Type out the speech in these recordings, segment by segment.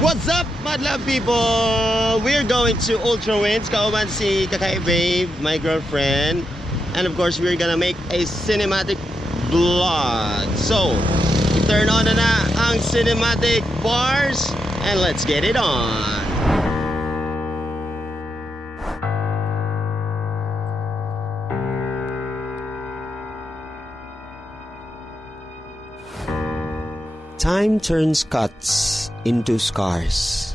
What's up, Madlab people? We're going to Ultra Winds. Kauman si Kakay Babe, my girlfriend. And of course, we're gonna make a cinematic vlog. So, turn on na ang cinematic bars and let's get it on. Time turns cuts into scars.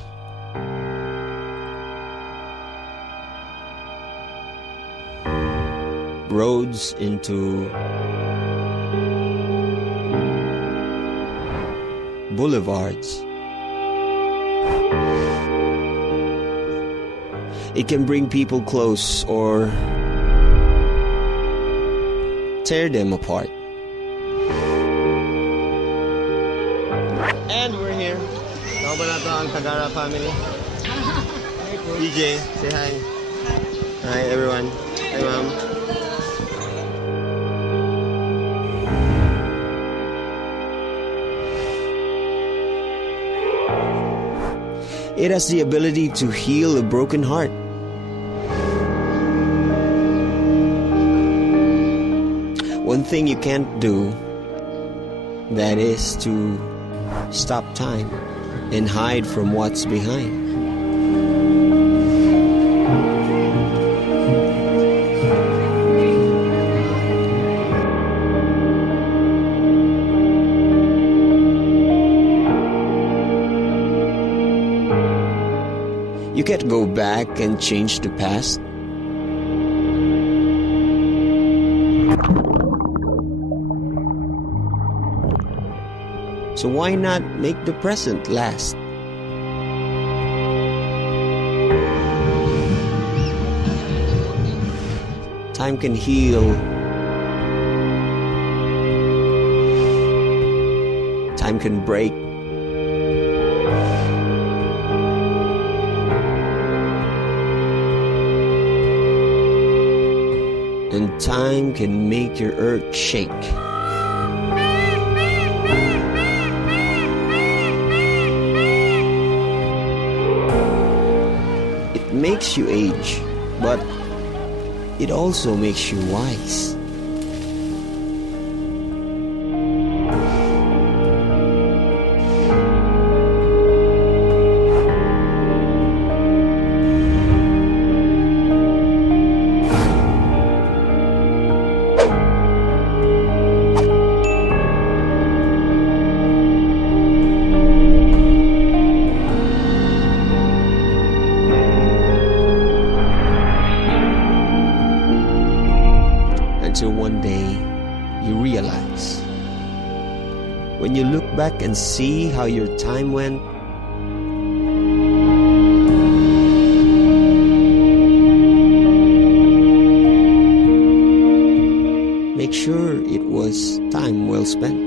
Roads into boulevards. It can bring people close or tear them apart. And we're here. Ako ba na to ang Tagara family? DJ, say hi. Hi everyone. Hi ma'am. It has the ability to heal a broken heart. One thing you can't do, that is to stop time and hide from what's behind. You can't go back and change the past. So why not make the present last? Time can heal. Time can break. And time can make your earth shake. It makes you age, but it also makes you wise. Until one day, you realize. When you look back and see how your time went, make sure it was time well spent.